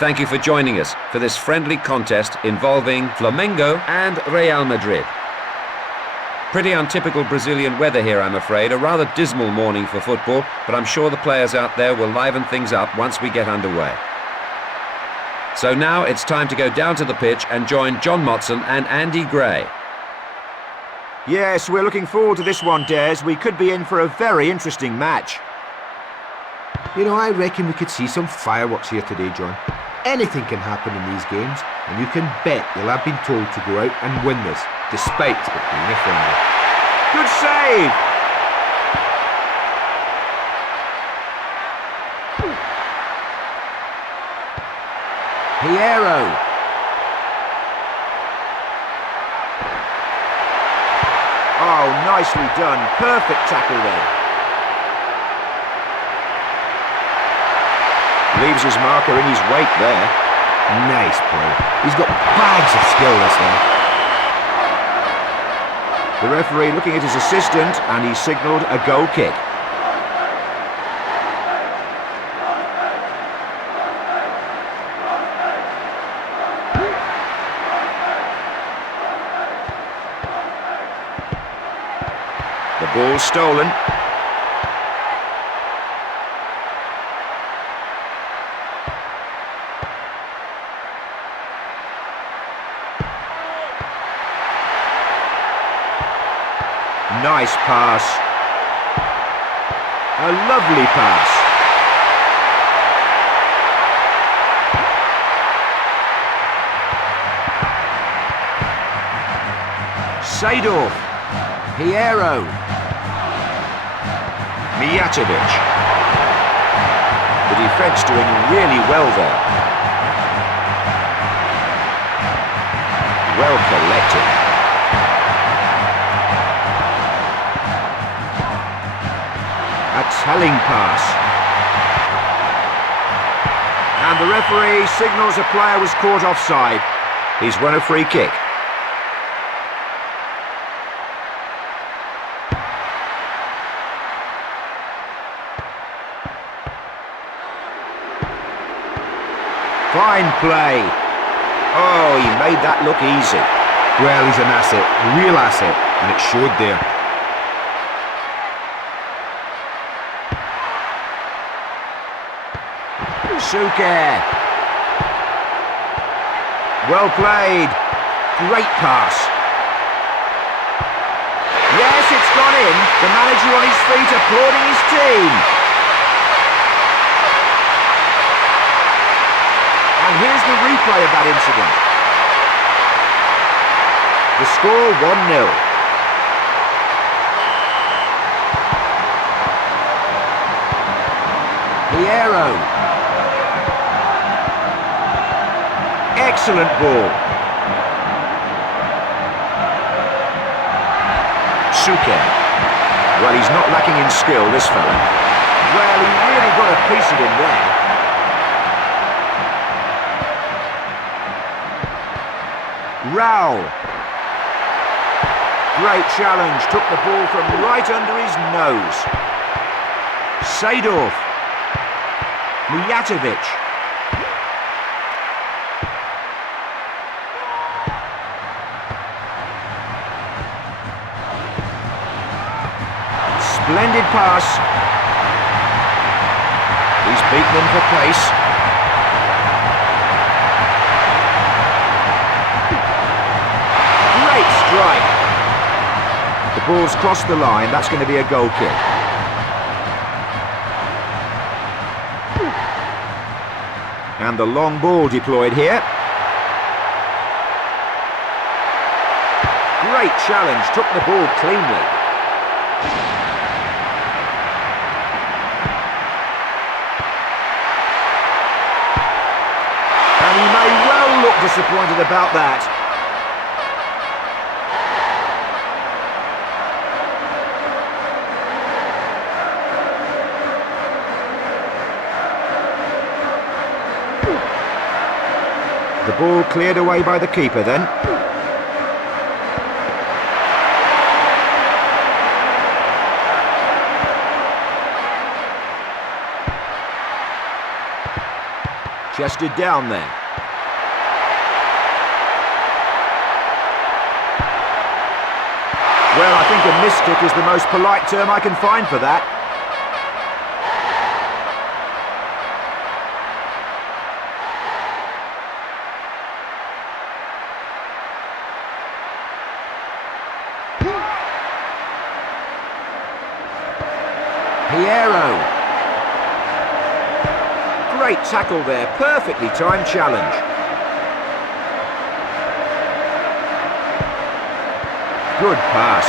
Thank you for joining us for this friendly contest involving Flamengo and Real Madrid. Pretty untypical Brazilian weather here, I'm afraid. A rather dismal morning for football, but I'm sure the players out there will liven things up once we get underway. So now it's time to go down to the pitch and join John Motson and Andy Gray. Yes, we're looking forward to this one, Des. We could be in for a very interesting match. You know, I reckon we could see some fireworks here today, John. Anything can happen in these games, and you can bet you'll have been told to go out and win this, despite it being a friendly. Good save! Piero. Oh, nicely done. Perfect tackle there. Leaves his marker in his wake there. Nice play. He's got bags of skill, this one. The referee looking at his assistant, and he signalled a goal kick. The ball stolen. Nice pass. A lovely pass. Seedorf. Piero. 𝕤𝕒𝕒𝕒𝕒𝕒. The defence doing really well there. Well collected. A telling pass. And the referee signals a player was caught offside. He's won a free kick. Fine play. Oh, he made that look easy. Well, he's an asset, a real asset, and it showed there. ☠ Well played. Great pass. Yes, it's gone in. The manager on his feet applauding his team. And here's the replay of that incident. The score 1-0. Piero. Excellent ball. ☠. Well, he's not lacking in skill, this fella. Well, he really got a piece of him there. Raul. Great challenge, took the ball from right under his nose. Seedorf. ☠ Splendid pass. He's beaten him for pace. Great strike. The ball's crossed the line. That's going to be a goal kick. And the long ball deployed here. Great challenge. Took the ball cleanly. And he may well look disappointed about that. The ball cleared away by the keeper then. Chested down there. Well, I think a miskick is the most polite term I can find for that. Piero. Great tackle there, perfectly timed challenge. Good pass.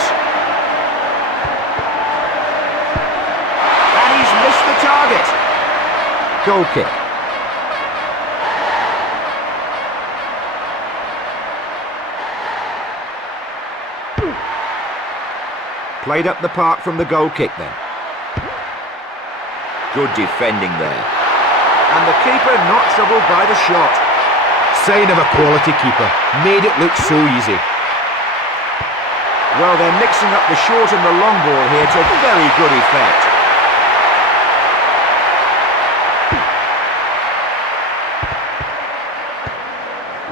And he's missed the target. Goal kick. Played up the park from the goal kick then. Good defending there. And the keeper not troubled by the shot. Sign of a quality keeper. Made it look so easy. Well, they're mixing up the short and the long ball here to very good effect.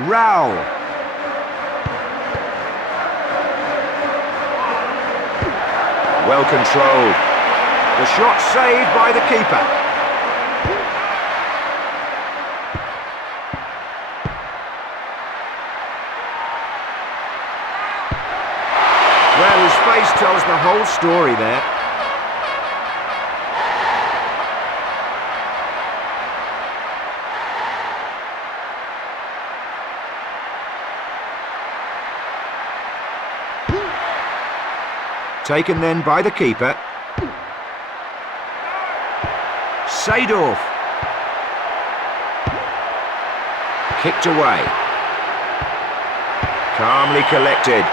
Raul. Well controlled. The shot saved by the keeper. Well, his face tells the whole story there. Taken then by the keeper. Seedorf. Kicked away. Calmly collected.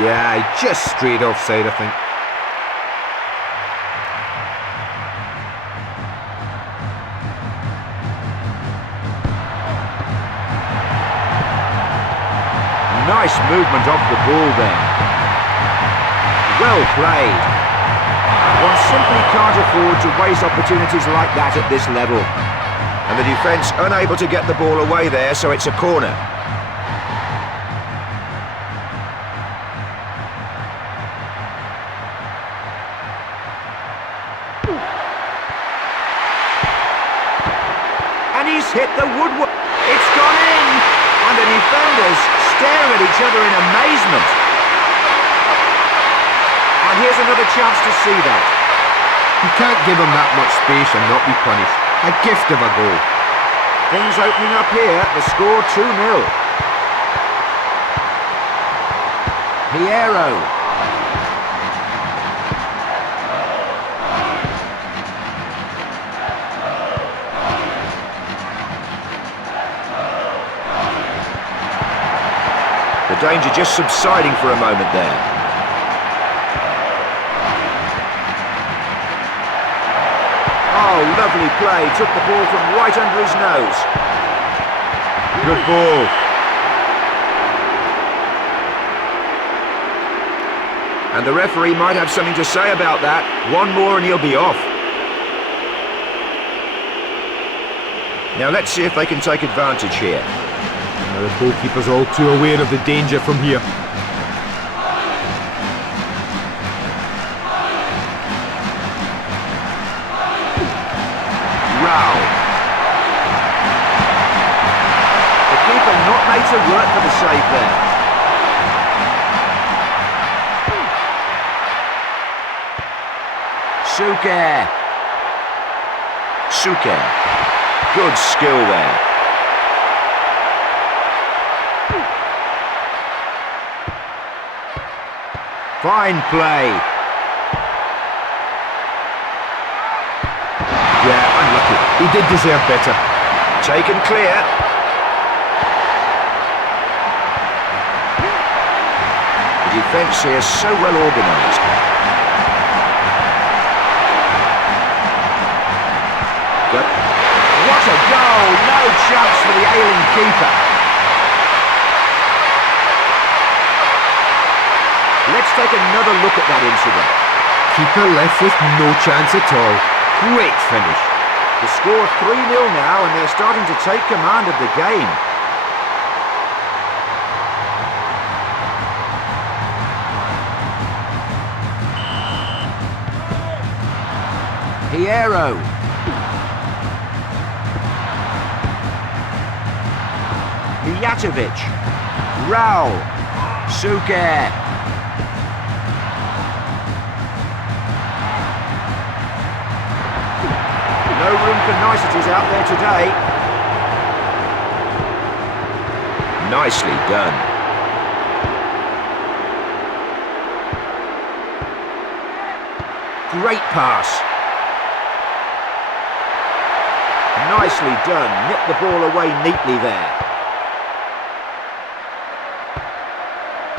Yeah, just straight offside, I think. Nice movement off the ball there. Well played. One simply can't afford to waste opportunities like that at this level. And the defence unable to get the ball away there, so it's a corner. And he's hit the woodwork. It's gone in. And the defenders stare at each other in amazement. And here's another chance to see that. You can't give him that much space and not be punished. A gift of a goal. Things opening up here. The score 2-0. Piero. The danger just subsiding for a moment there. Oh, lovely play. Took the ball from right under his nose. Good ball. And the referee might have something to say about that. One more and he'll be off. Now let's see if they can take advantage here. The goalkeeper's all too aware of the danger from here. Raul. The keeper not made to work for the save there. ᴘᴇʟ. Good skill there. Fine play. Yeah, unlucky. He did deserve better. Taken clear. The defence here is so well organised. But what a goal! No chance for the ailing keeper. Let's take another look at that incident. Keeper left with no chance at all. Great finish. The score 3-0 now, and they're starting to take command of the game. 𝕿𝕒. Mijatovic. Raul. Suker. No room for niceties out there today. Nicely done. Great pass. Nicely done. Nipped the ball away neatly there.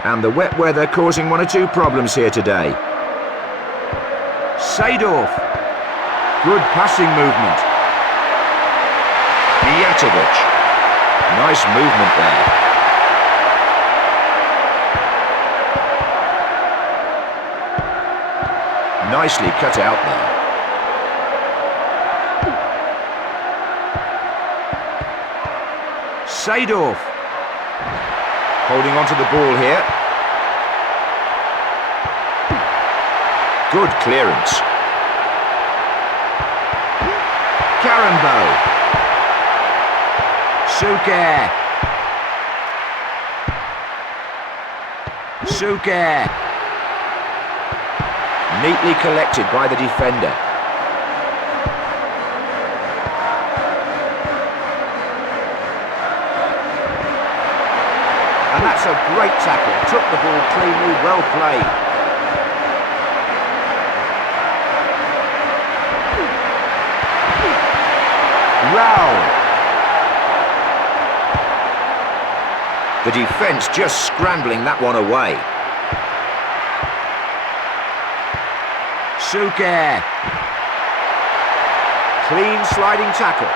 And the wet weather causing one or two problems here today. Seedorf. Good passing movement. Mijatovic. Nice movement there. Nicely cut out there. Seedorf. Holding on to the ball here. Good clearance. Karambo. Suker. Suker. Neatly collected by the defender. And that's a great tackle. Took the ball cleanly, well played. Raul. The defence just scrambling that one away. Suker. Clean sliding tackle.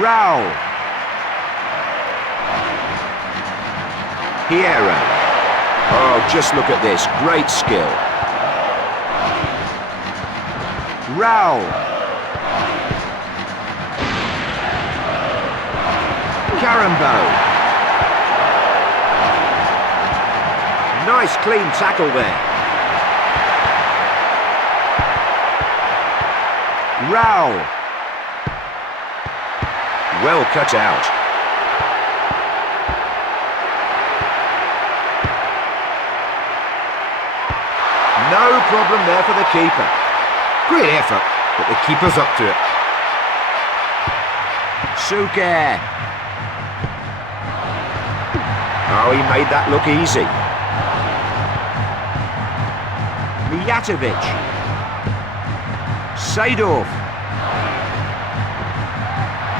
Raul. 𝕿𝕒. Oh, just look at this. Great skill. Raul. Karambo. Nice clean tackle there. Raul. Well cut out. No problem there for the keeper. Great effort, but the keeper's up to it. Suker. Oh, he made that look easy. Mijatovic. Seedorf.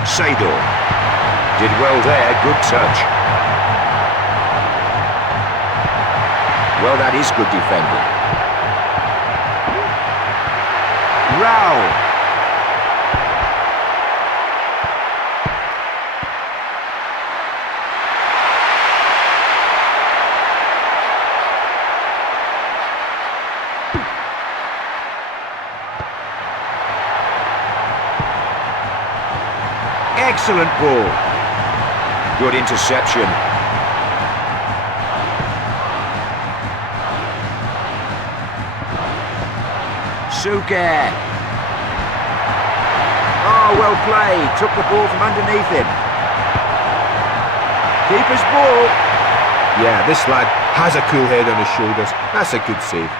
Seedorf. Did well there, good touch. Well, that is good defending. Raul. Excellent ball. Good interception. Suker. Oh, well played. Took the ball from underneath him. Keeper's ball. Yeah, this lad has a cool head on his shoulders. That's a good save.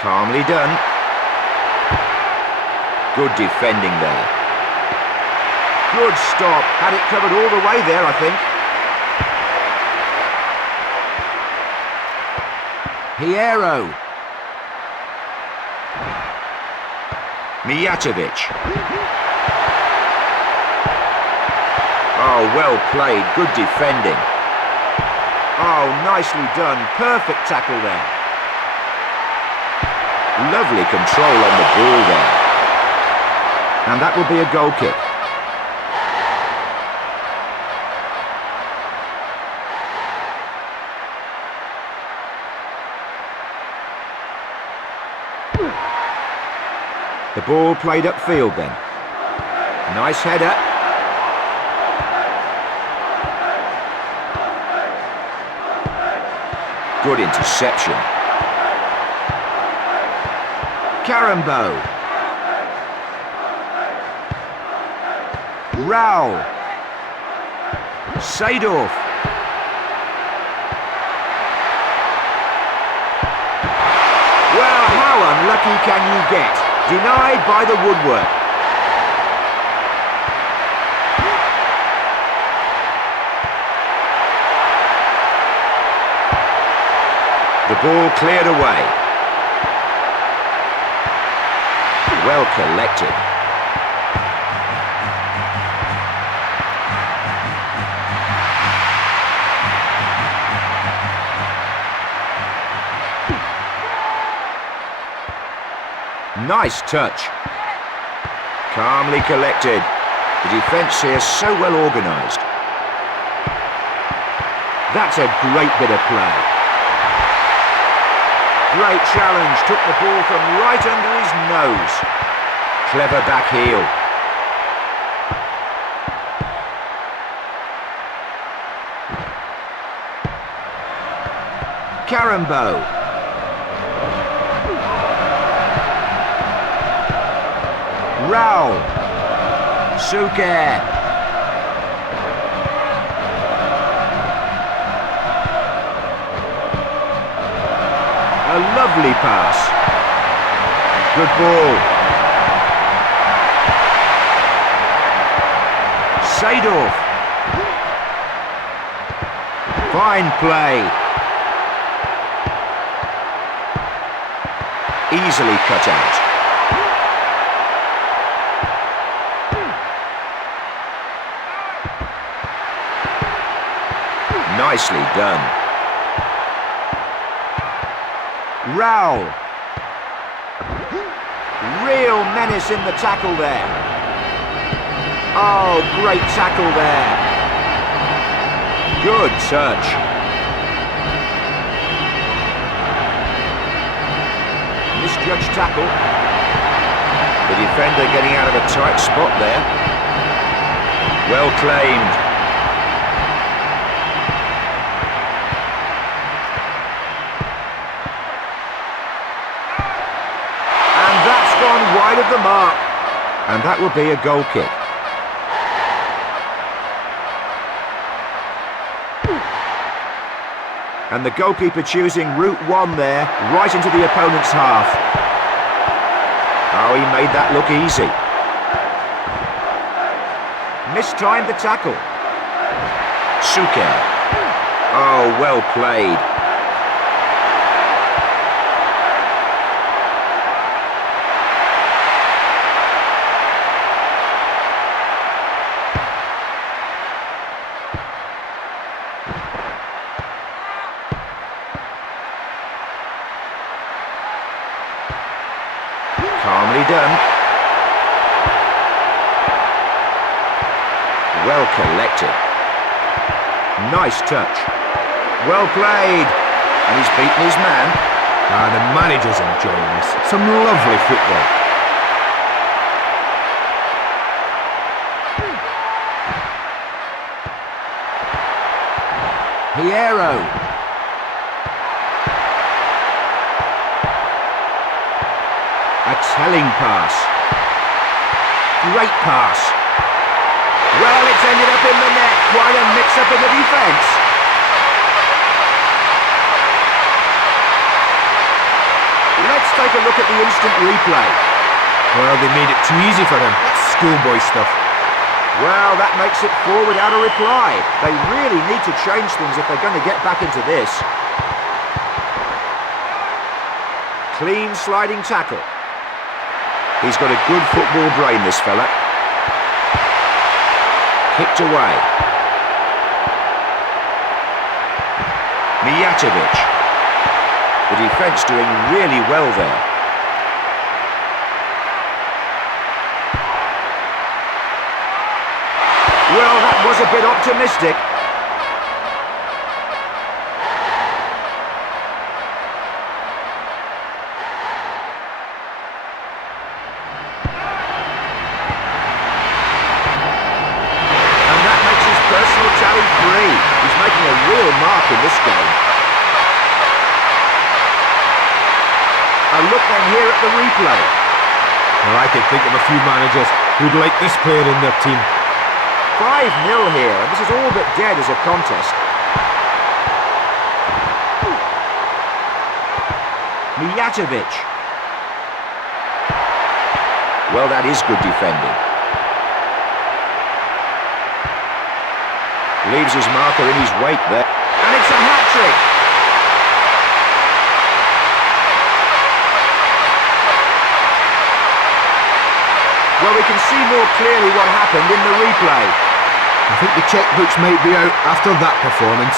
Calmly done. Good defending there. Good stop. Had it covered all the way there, I think. 𝕿𝕒. Mijatovic. Oh, well played. Good defending. Oh, nicely done. Perfect tackle there. Lovely control on the ball there. And that will be a goal kick. The ball played upfield then. Nice header. Good interception. Karambo. Raul. Seedorf. Well, how unlucky can you get? Denied by the woodwork. The ball cleared away. Well collected. Nice touch. Calmly collected. The defence here so well organised. That's a great bit of play. Great challenge. Took the ball from right under his nose. Clever back heel. Karambo. Raul. Suker. A lovely pass. Good ball. Seedorf. Fine play. Easily cut out. Nicely done. Raul. Real menace in the tackle there. Oh, great tackle there. Good touch. Misjudged tackle. The defender getting out of a tight spot there. Well claimed. Wide of the mark, and that will be a goal kick. And the goalkeeper choosing route one there, right into the opponent's half. Oh, he made that look easy. Mistimed the tackle. Suker. Oh, well played. Calmly done. Well collected. Nice touch. Well played. And he's beaten his man. The manager's enjoying this. Some lovely football. ℚ𝕧𝕉𝕉. A telling pass. Great pass. Well, it's ended up in the net. Quite a mix-up in the defence. Let's take a look at the instant replay. Well, they made it too easy for him. That's schoolboy stuff. Well, that makes it 4 without a reply. They really need to change things if they're going to get back into this. Clean sliding tackle. He's got a good football brain, this fella. Kicked away. Mijatovic. The defence doing really well there. Well, that was a bit optimistic. free. He's making a real mark in this game. A look then here at the replay. Well, I can think of a few managers who'd like this player in their team. 5-0 here, and this is all but dead as a contest. ◚𝕗𝕬𝕗𝕐𝕏. Well, that is good defending. Leaves his marker in his wake there. And it's a hat-trick! Well, we can see more clearly what happened in the replay. I think the checkbooks might be out after that performance.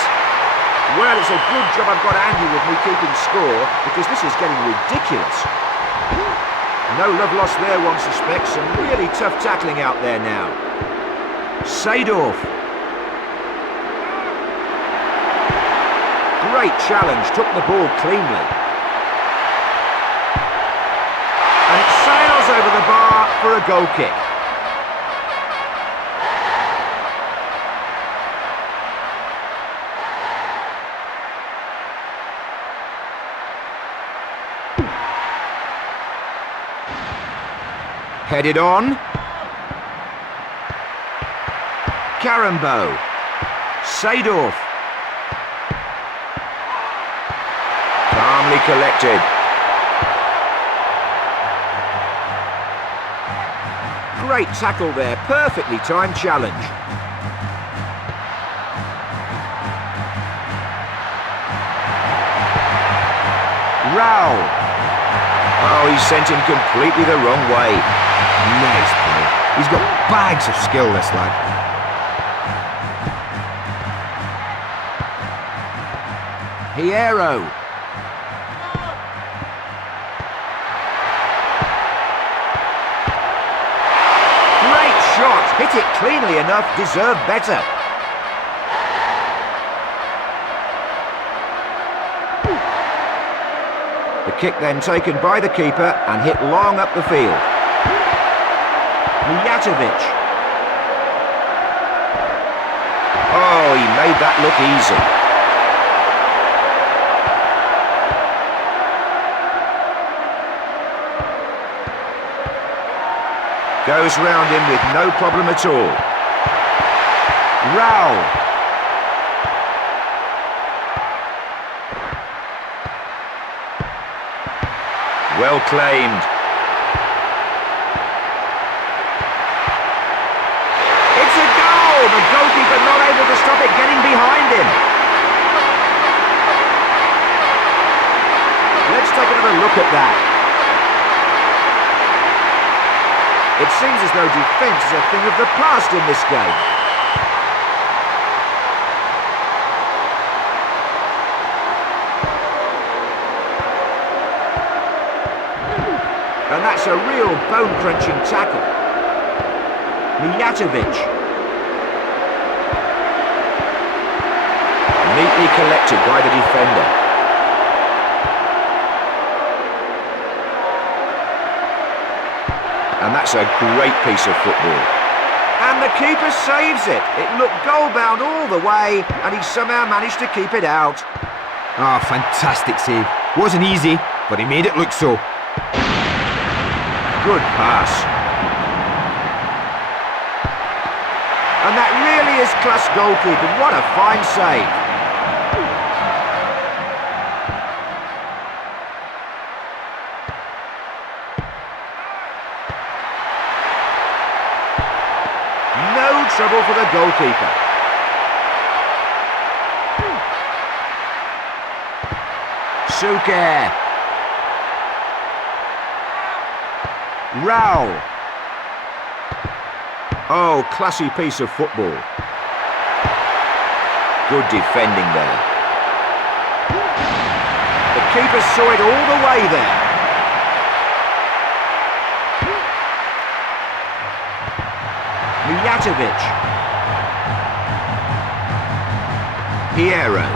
Well, it's a good job I've got Andy with me keeping score, because this is getting ridiculous. No love lost there, one suspects. Some really tough tackling out there now. Seedorf. Great challenge, took the ball cleanly. And it sails over the bar for a goal kick. Headed on. Karambo. Seedorf. Calmly collected. Great tackle there, perfectly timed challenge. Rao. Oh, he sent him completely the wrong way. Nice play. He's got bags of skill, this lad. ◚𝕗𝕐𝕗. Great shot! Hit it cleanly enough, deserved better. The kick then taken by the keeper and hit long up the field. ◚𝕗𝕐𝕗. Oh, he made that look easy. Goes round him with no problem at all. Rao. Well claimed. It's a goal! The goalkeeper not able to stop it getting behind him. Let's take another look at that. It seems as though defence is a thing of the past in this game. And that's a real bone-crunching tackle. ◚𝕗𝕗𝕗. Neatly collected by the defender. And that's a great piece of football. And the keeper saves it. It looked goal-bound all the way, and he somehow managed to keep it out. Ah, fantastic save. Wasn't easy, but he made it look so. Good pass. And that really is class goalkeeping. What a fine save. No trouble for the goalkeeper. Suker. Rao. Oh, classy piece of football. Good defending there. The keeper saw it all the way there. ◚𝕗𝕗𝕗. Piero.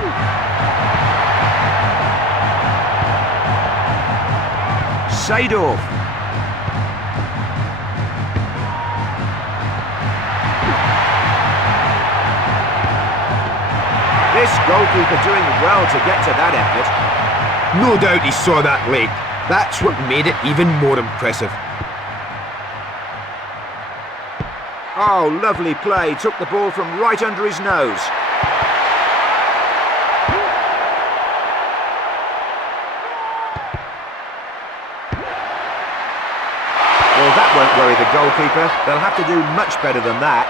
Seedorf. This goalkeeper doing well to get to that effort. No doubt he saw that late. That's what made it even more impressive. Oh, lovely play. Took the ball from right under his nose. Well, that won't worry the goalkeeper. They'll have to do much better than that.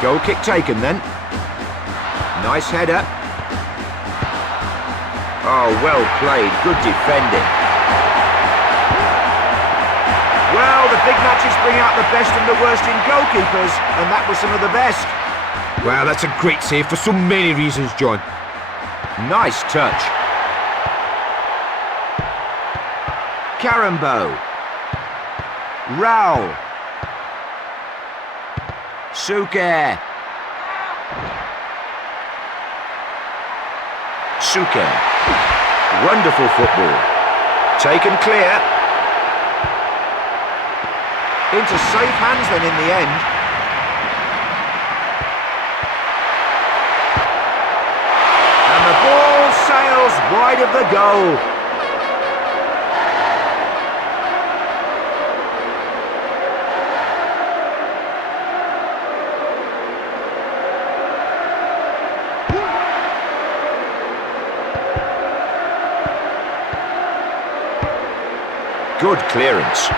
Goal kick taken then. Nice header. Oh, well played. Good defending. Well, the big matches bring out the best and the worst in goalkeepers, and that was some of the best. Well, that's a great save for so many reasons, John. Nice touch. Karambo. Raul. Suker. Suker. Wonderful football. Taken clear. Into safe hands then in the end. And the ball sails wide of the goal. Good clearance.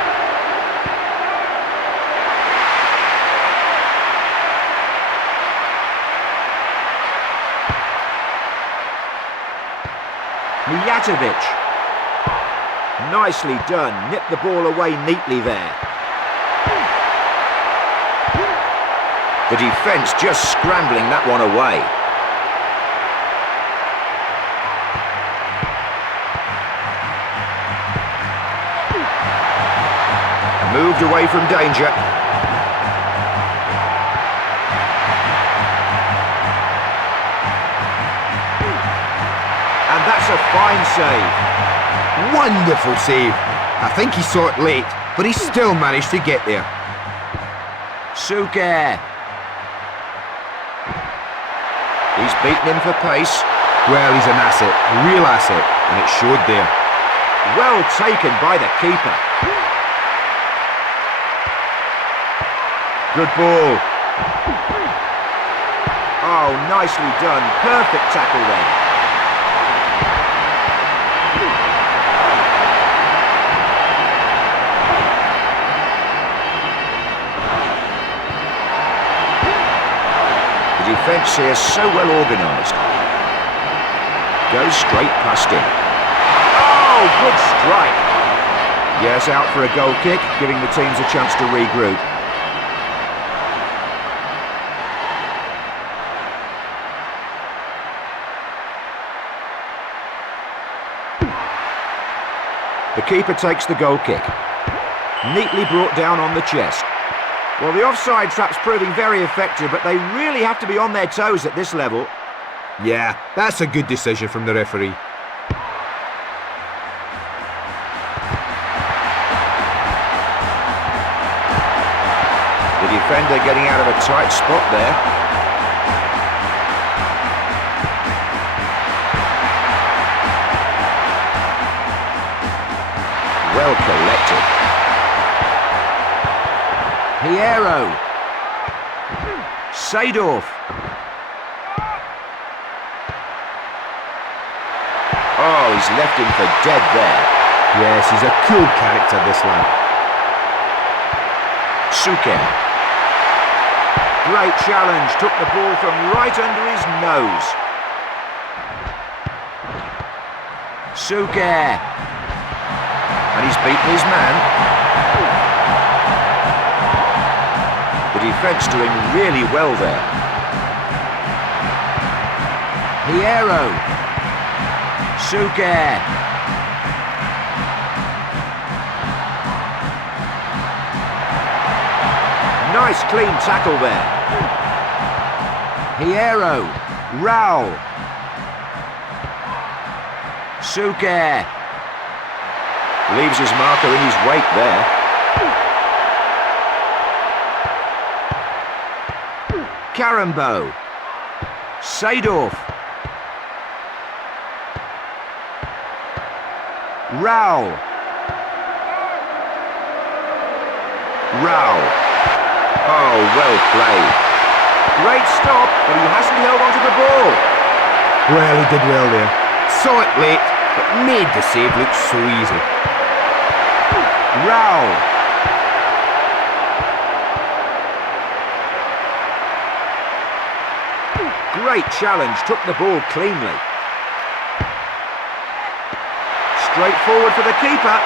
𝕤𝕤𝕒𝕒𝕒𝕒. Nicely done. Nipped the ball away neatly there. The defence just scrambling that one away. Moved away from danger. And that's a fine save. Wonderful save. I think he saw it late, but he still managed to get there. Suker. He's beaten him for pace. Well, he's an asset, a real asset, and it showed there. Well taken by the keeper. Good ball. Oh, nicely done. Perfect tackle there. The defence here is so well organised. Goes straight past him. Oh, good strike. Yes, out for a goal kick, giving the teams a chance to regroup. The keeper takes the goal kick. Neatly brought down on the chest. Well, the offside trap's proving very effective, but they really have to be on their toes at this level. Yeah, that's a good decision from the referee. The defender getting out of a tight spot there. Well collected. ● Seedorf. Oh, he's left him for dead there. Yes, he's a cool character, this lad. Suker. Great challenge. Took the ball from right under his nose. Suker. And he's beaten his man. The defence doing really well there. ● Suker. Nice clean tackle there. ● Raul. ⴬𝕤𝕠 leaves his marker in his wake there. Karambo. Seedorf. Raul. Raul. Oh, well played. Great stop, but he hasn't held onto the ball. Well, he did well there. Saw it late, but made the save look so easy. Raul. Great challenge, took the ball cleanly. Straight forward for the keeper.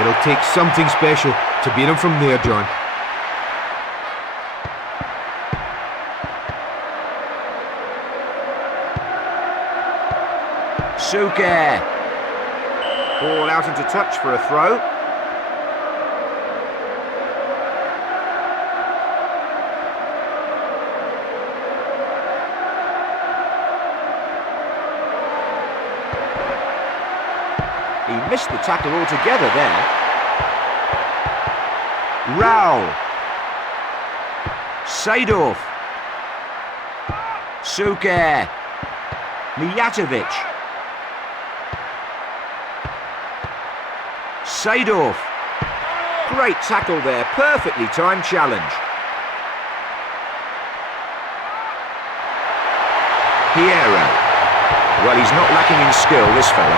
It'll take something special to beat him from there, John. ⴬𝕤𝕠. Ball out into touch for a throw. He missed the tackle altogether there. Raul. Seedorf. ⴬𝕬𝕒. Mijatovic. Seedorf. Great tackle there, perfectly timed challenge. Piero. Well, he's not lacking in skill, this fella.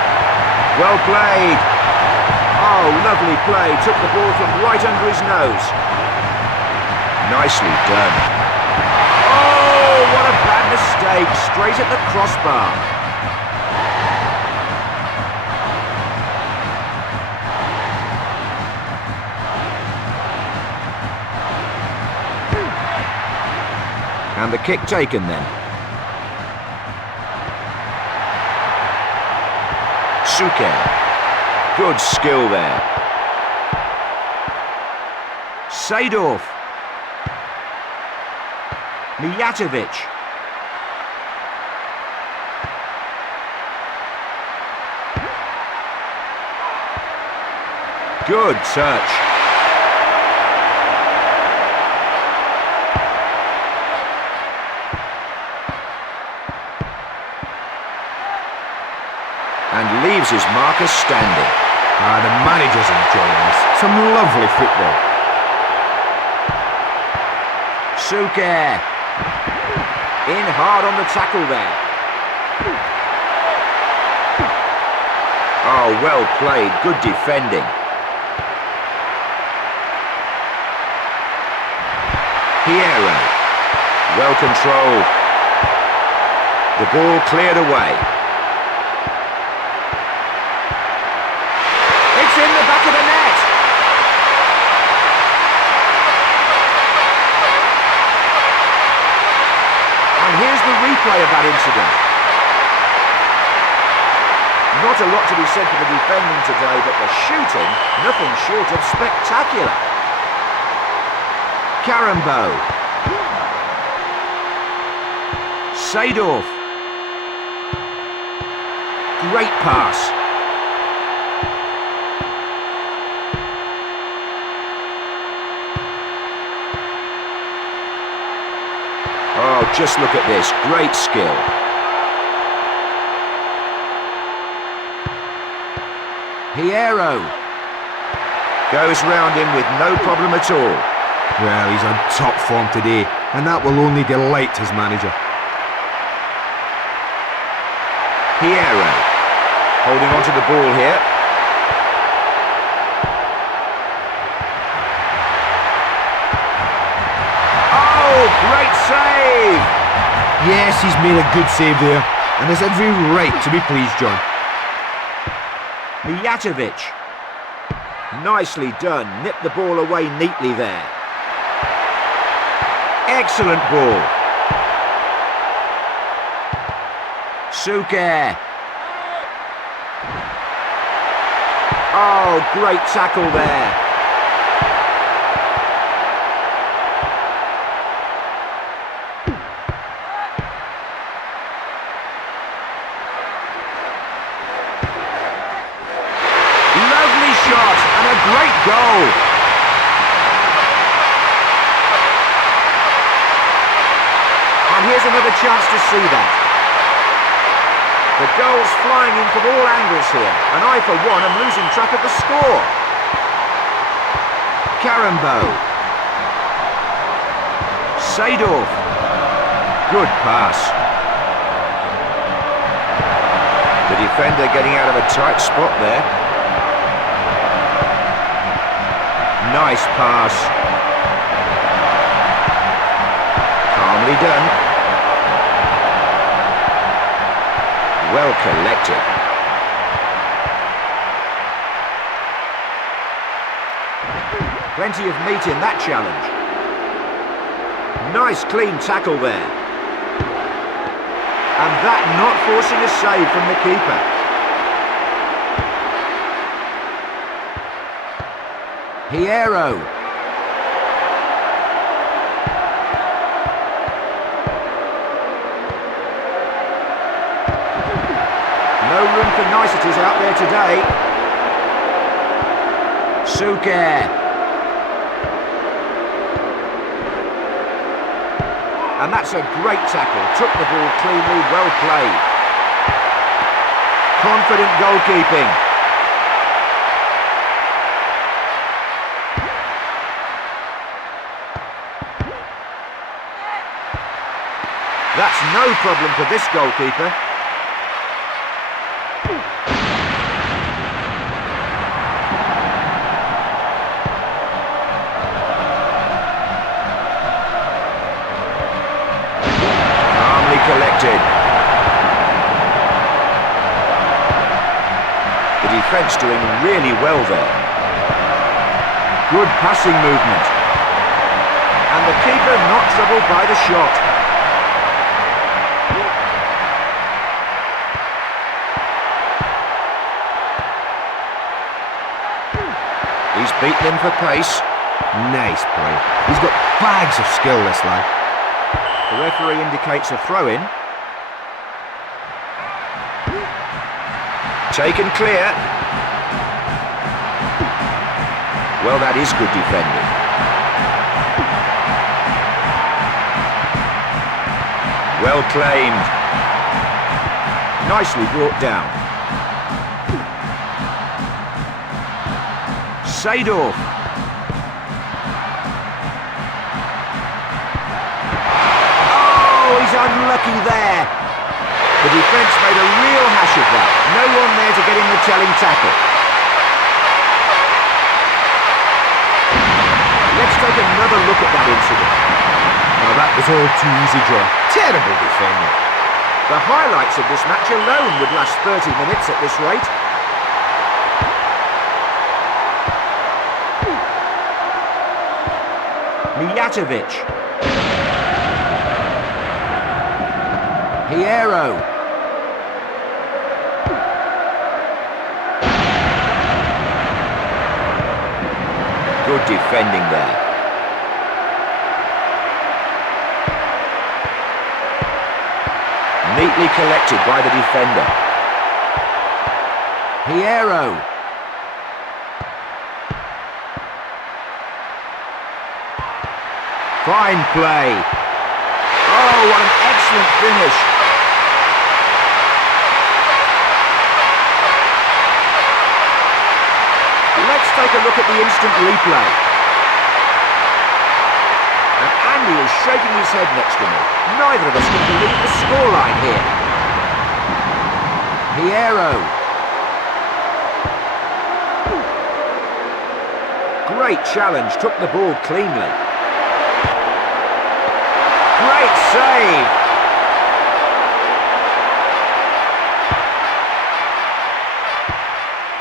Well played. Oh, lovely play. Took the ball from right under his nose. Nicely done. Oh, what a bad mistake. Straight at the crossbar. And the kick taken then. Suker. Good skill there. Seedorf. Mijatovic. Good touch. And leaves his marker standing. The manager's enjoying this. Some lovely football. Suker. In hard on the tackle there. Oh, well played. Good defending. Piero. Well controlled. The ball cleared away. It's in the back of the net. And here's the replay of that incident. Not a lot to be said for the defending today, but the shooting, nothing short of spectacular. Karambo. Seedorf. Great pass. Oh, just look at this. Great skill. Piero. Goes round him with no problem at all. Well, he's on top form today, and that will only delight his manager. Piero. Holding on to the ball here. Great save! Yes, he's made a good save there, and has every right to be pleased, John. Mijatovic. Nicely done. Nipped the ball away neatly there. Excellent ball. Suker. Oh, great tackle there. goal. And here's another chance to see that. The goal's flying in from all angles here, and I, for one, am losing track of the score. Karambo. Seedorf. Good pass. The defender getting out of a tight spot there. Nice pass. Calmly done. Well collected. Plenty of meat in that challenge. Nice clean tackle there. And that not forcing a save from the keeper. 𝕿𝕒𝕒. No room for niceties out there today. ⴬𝕬𝕒. And that's a great tackle. Took the ball cleanly, well played. Confident goalkeeping. That's no problem for this goalkeeper. Collected. The defence doing really well there. Good passing movement. And the keeper not troubled by the shot. He's beaten him for pace. Nice play. He's got bags of skill, this lad. The referee indicates a throw-in. Taken clear. Well, that is good defending. Well claimed. Nicely brought down. Seedorf. He's unlucky there. The defence made a real hash of that. No one there to get him the telling tackle. Let's take another look at that incident. Now that was all too easy, John. Terrible defending. The highlights of this match alone would last 30 minutes at this rate. 𝕤𝕒𝕒𝕒𝕒. 𝕿𝕒𝕒. Good defending there. Neatly collected by the defender. 𝕿𝕒𝕒𝕒. Fine play. Oh, what an excellent finish. Let's take a look at the instant replay. And Andy is shaking his head next to me. Neither of us can believe the scoreline here. 𝕿𝕒𝕒𝕒. Great challenge, took the ball cleanly. Great save!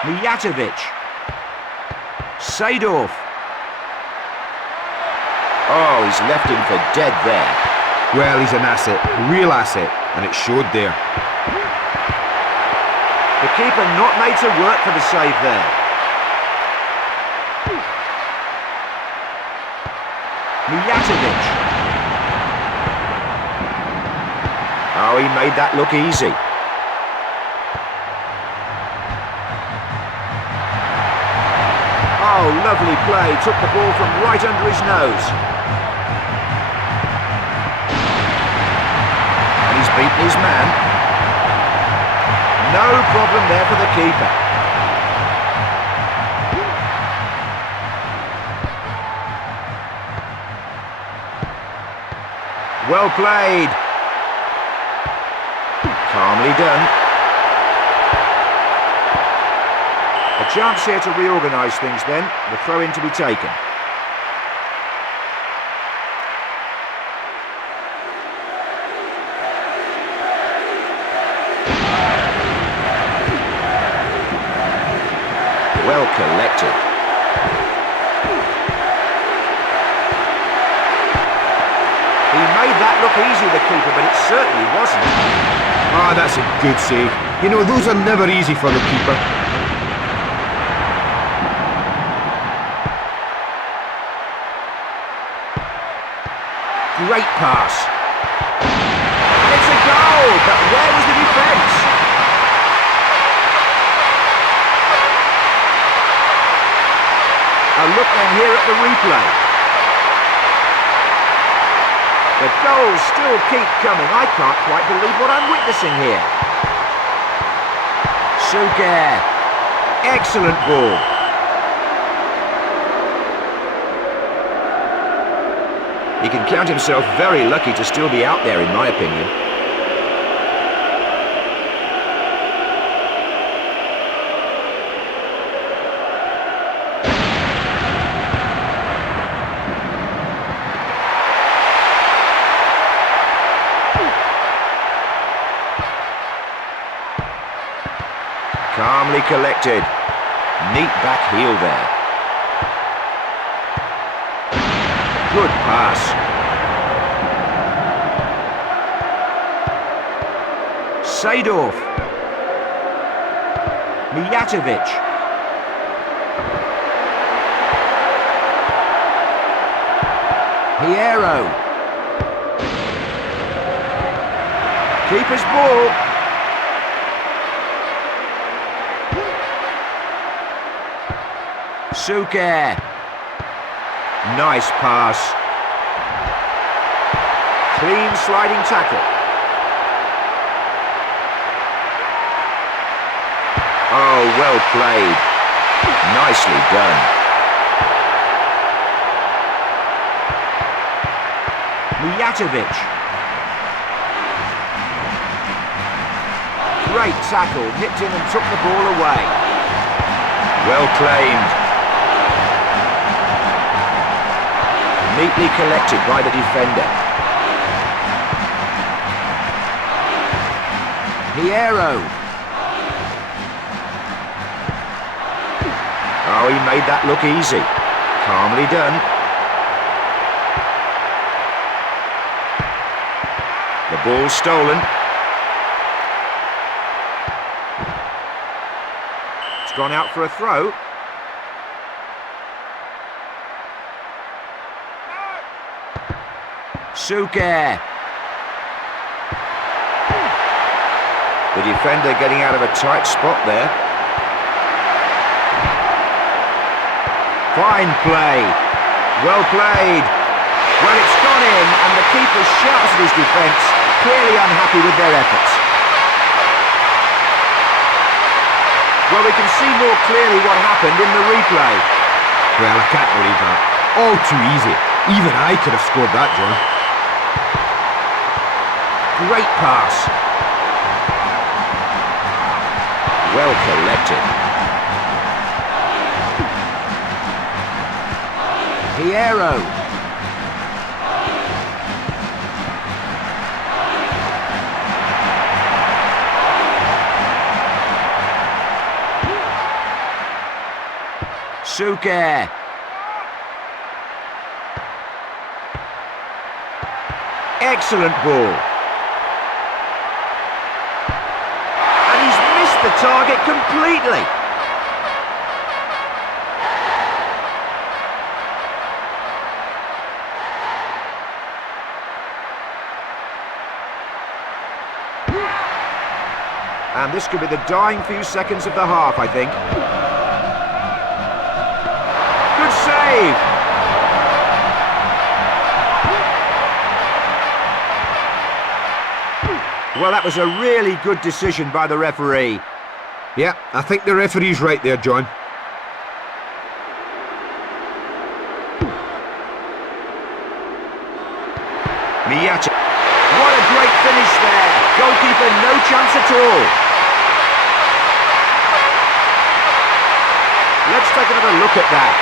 𝕤𝕒𝕒𝕒𝕒. Seedorf. Oh, he's left him for dead there. Well, he's an asset, a real asset, and it showed there. The keeper not made to work for the save there. 𝕤𝕒𝕒𝕒𝕒𝕒. Oh, he made that look easy. Oh, lovely Beautifully played, took the ball from right under his nose. And he's beaten his man. No problem there for the keeper. Well played. Calmly done. A chance here to reorganise things then. The throw-in to be taken. Well collected. He made that look easy, the keeper, but it certainly wasn't. Ah, that's a good save. You know, those are never easy for the keeper. Great pass. And it's a goal, but where was the defence? A look then here at the replay. The goals still keep coming. I can't quite believe what I'm witnessing here. ⴤ Excellent ball. He can count himself very lucky to still be out there, in my opinion. Calmly collected. Neat back heel there. Good pass. Seedorf. ◵𝕗𝕗𝕗. Hierro. Keeper's ball. ● Nice pass. Clean sliding tackle. Oh, well played. Nicely done. ◵𝕗𝕗𝕗. Great tackle, nipped in and took the ball away. Well claimed. Neatly collected by the defender. Hierro. Oh, he made that look easy. Calmly done. The ball stolen. It's gone out for a throw. ● The defender getting out of a tight spot there. Fine play. Well played. Well, it's gone in, and the keeper shouts at his defence, clearly unhappy with their efforts. Well, we can see more clearly what happened in the replay. Well, I can't believe that. All too easy. Even I could have scored that, John. Great pass. Well collected. Hierro. ● Excellent ball. And he's missed the target completely. And this could be the dying few seconds of the half, I think. Good save! Well, that was a really good decision by the referee. Yeah, I think the referee's right there, John. 𝕤𝕒𝕒𝕒𝕒. What a great finish there. Goalkeeper, no chance at all. Let's take another look at that.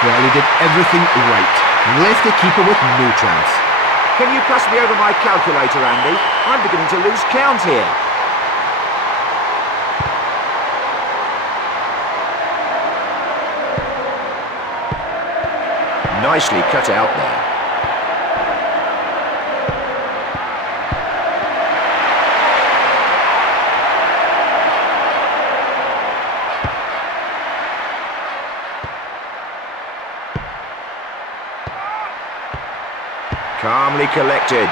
Well, he did everything right and left the keeper with no chance. Can you pass me over my calculator, Andy? I'm beginning to lose count here. Nicely cut out there. Calmly collected.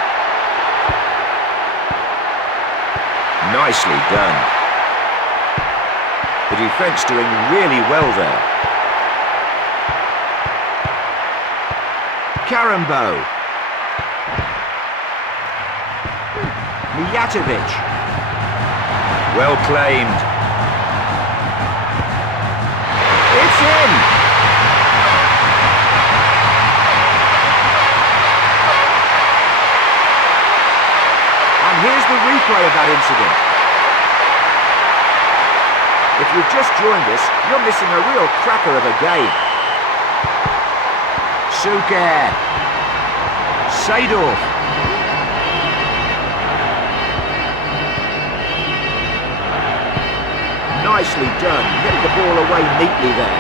Nicely done. The defence doing really well there. Karambo. 𝕤𝕒𝕒𝕒𝕒. Well claimed. It's in! Here's the replay of that incident. If you've just joined us, you're missing a real cracker of a game. Suker. Seedorf. Nicely done. Nipped the ball away neatly there.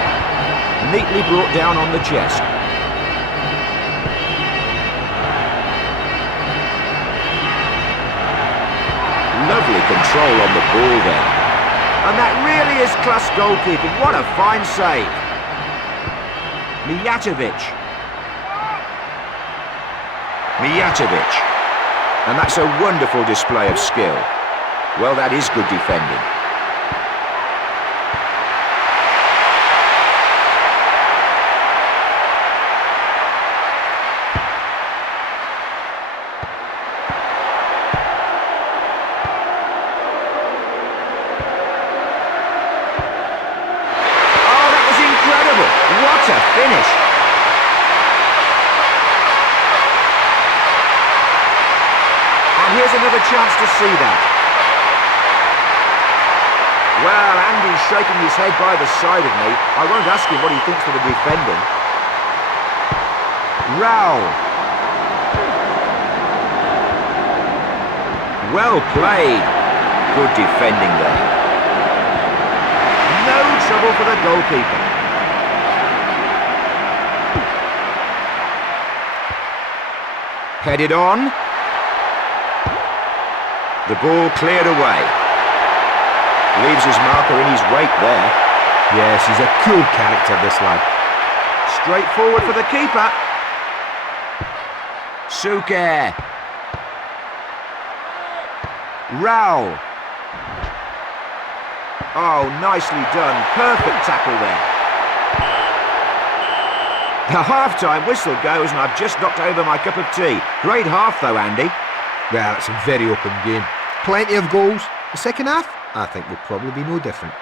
Neatly brought down on the chest. Lovely control on the ball there. And that really is class goalkeeping. What a fine save. 𝕤𝕒𝕒𝕒𝕒𝕒. 𝕤𝕒𝕒𝕒𝕒𝕒. And that's a wonderful display of skill. Well, that is good defending. What a finish! And here's another chance to see that. Well, Andy's shaking his head by the side of me. I won't ask him what he thinks of the defending. Raul. Well played. Good defending there. No trouble for the goalkeeper. Headed on. The ball cleared away. Leaves his marker in his wake there. Yes, he's a cool character, this lad. Straight forward for the keeper. Suker. Raul. Oh, nicely done. Perfect tackle there. The half-time whistle goes and I've just knocked over my cup of tea. Great half though, Andy. Well, it's a very open game. Plenty of goals. The second half, I think, will probably be no different.